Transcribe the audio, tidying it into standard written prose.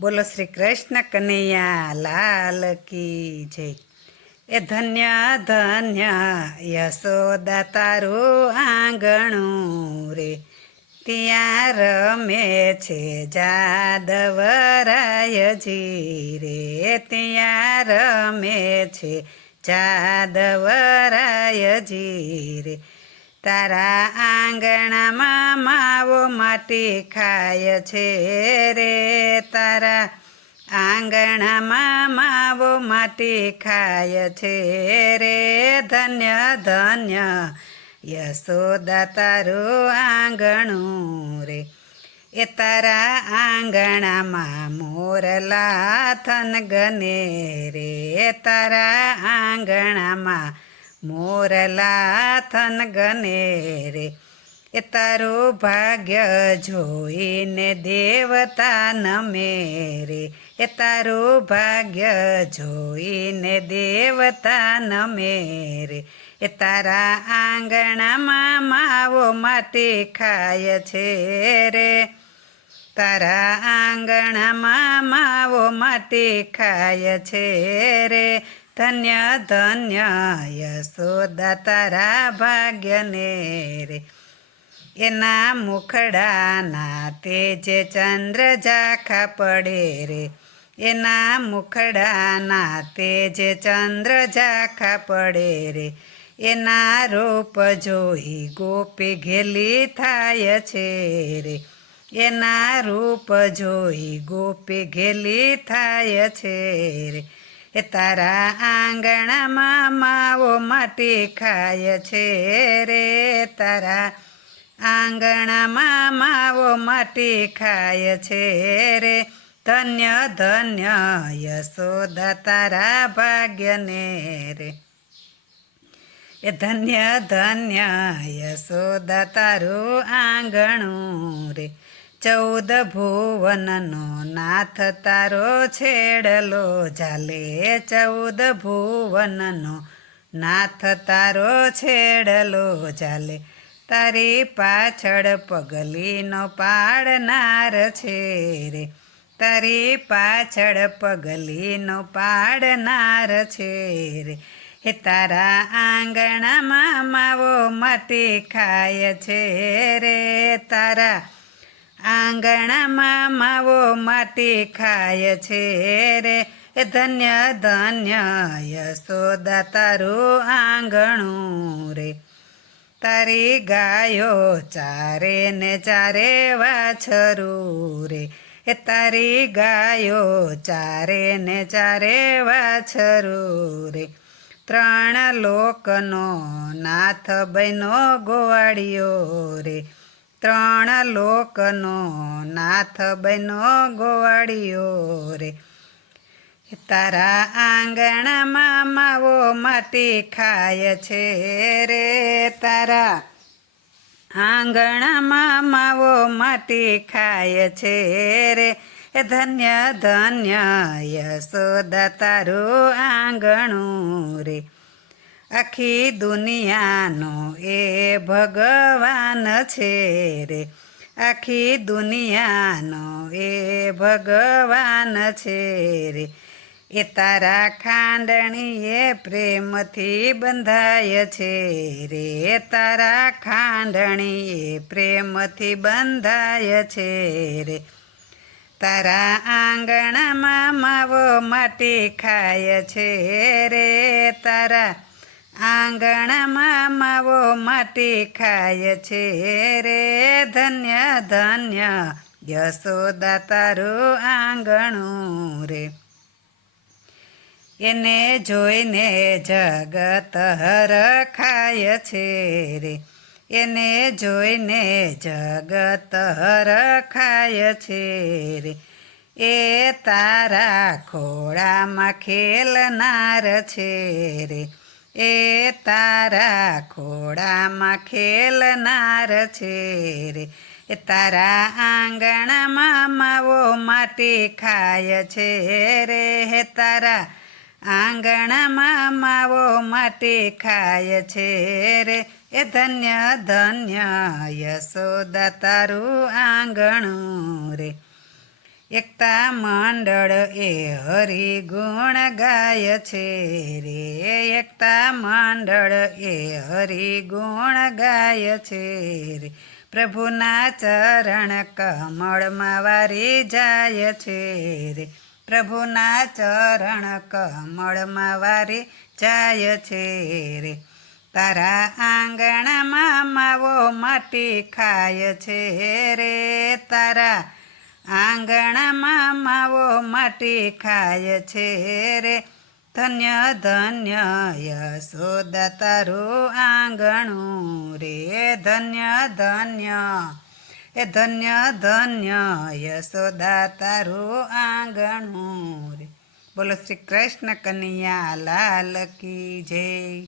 બોલો શ્રી કૃષ્ણ કનૈયા લાલ કી જય. એ ધન્ય ધન્ય યશોદા તારું આંગણું રે, ત્યાં રમે છે જાદવરાયજી રે, ત્યાં રમે છે જાદવરાયજી રે. તારા આંગણામાં માવો માટી ખાય છે રે, તારા આંગણામાં માવો માટી ખાય છે રે. ધન્ય ધન્ય યશોદા તારું આંગણું રે, એ તારા આંગણામાં મોરલા થન ગને રે, તારા આંગણામાં મોરલા થન ગને રે. એ તારું ભાગ્ય જોઈને દેવતા નમે રે, એ તારું ભાગ્ય જોઈને દેવતા નમે રે. એ તારા આંગણામાં માવો માટી ખાય છે રે, તારા આંગણામાં માવો માટી ખાય છે રે. ધન્ય ધન્ય યશોદા તારા ભાગ્યને રે, એના મુખડાના તેજે ચંદ્ર ઝાંખા પડે રે, એના મુખડાના તેજે ચંદ્ર ઝાંખા પડે રે. એના રૂપ જોઈ ગોપી ઘેલી થાય છે રે, એના રૂપ જોઈ ગોપી ઘેલી થાય છે રે. એ તારા આંગણામાં માવો માટી ખાય છે રે, તારા આંગણામાં માવો માટી ખાય છે રે. ધન્ય ધન્ય યશોદા તારા ભાગ્યને રે, એ ધન્ય ધન્ય યશોદા તારું આંગણું રે. 14 ભુવનનો નાથ તારો છેડલો ઝાલે, 14 ભુવનનો નાથ તારો છેડલો ઝાલે. તારી પાછળ પગલીનો પાડનાર છે રે, તારી પાછળ પગલીનો પાડનાર છે રે. હે તારા આંગણામાં માવો માટી ખાય છે રે, તારા આંગણામાં માવો માટી ખાય છે રે. એ ધન્ય ધન્ય યશોદા તારું આંગણું રે, તારી ગાયો ચારે ને ચારે વાછરું રે, એ તારી ગાયો ચારે ને ચારે વાછરું રે. 3 લોકનો નાથ બન્યો ગોવાળિયો રે, 3 લોકનો નાથ બન્યો ગોવાળિયો રે. તારા આંગણામાં માવો માટી ખાય છે રે, તારા આંગણામાં માવો માટી ખાય છે રે. એ ધન્ય ધન્ય યશોદા તારું આંગણું રે, આખી દુનિયાનો એ ભગવાન છે રે, આખી દુનિયાનો એ ભગવાન છે રે. એ તારા ખાંડણીએ પ્રેમથી બંધાય છે રે, તારા ખાંડણીએ પ્રેમથી બંધાય છે રે. તારા આંગણામાં માવો માટી ખાય છે રે, તારા આંગણામાં માવો માટી ખાય છે રે. ધન્ય ધન્ય યશોદા તારું આંગણું રે, એને જોઈને જગત હરખાય છે રે, એને જોઈને જગત હરખાય છે રે. એ તારા ખોળામાં ખેલનાર છે રે, એ તારા ખોળામાં ખેલનાર છે રે. એ તારા આંગણામાં માવો માટી ખાય છે રે, હે તારા આંગણામાં માવો માટી ખાય છે રે. એ ધન્ય ધન્ય યશોદા તારું આંગણું રે, એકતા મંડળ એ હરિ ગુણ ગાય છે રે એકતા મંડળ એ હરિ ગુણ ગાય છે રે પ્રભુના ચરણ કમળમાં વારી જાય છે રે પ્રભુના ચરણ કમળમાં વારી જાય છે રે તારા આંગણામાં માવો માટી ખાય છે રે તારા આંગણામાં માવો માટી ખાય છે રે ધન્ય ધન્ય યશોદા તારું આંગણું રે ધન્ય ધન્ય ધન્ય ધન્ય યશોદા તારું આંગણું રે બોલો શ્રી કૃષ્ણ કનૈયા લાલ કી જય.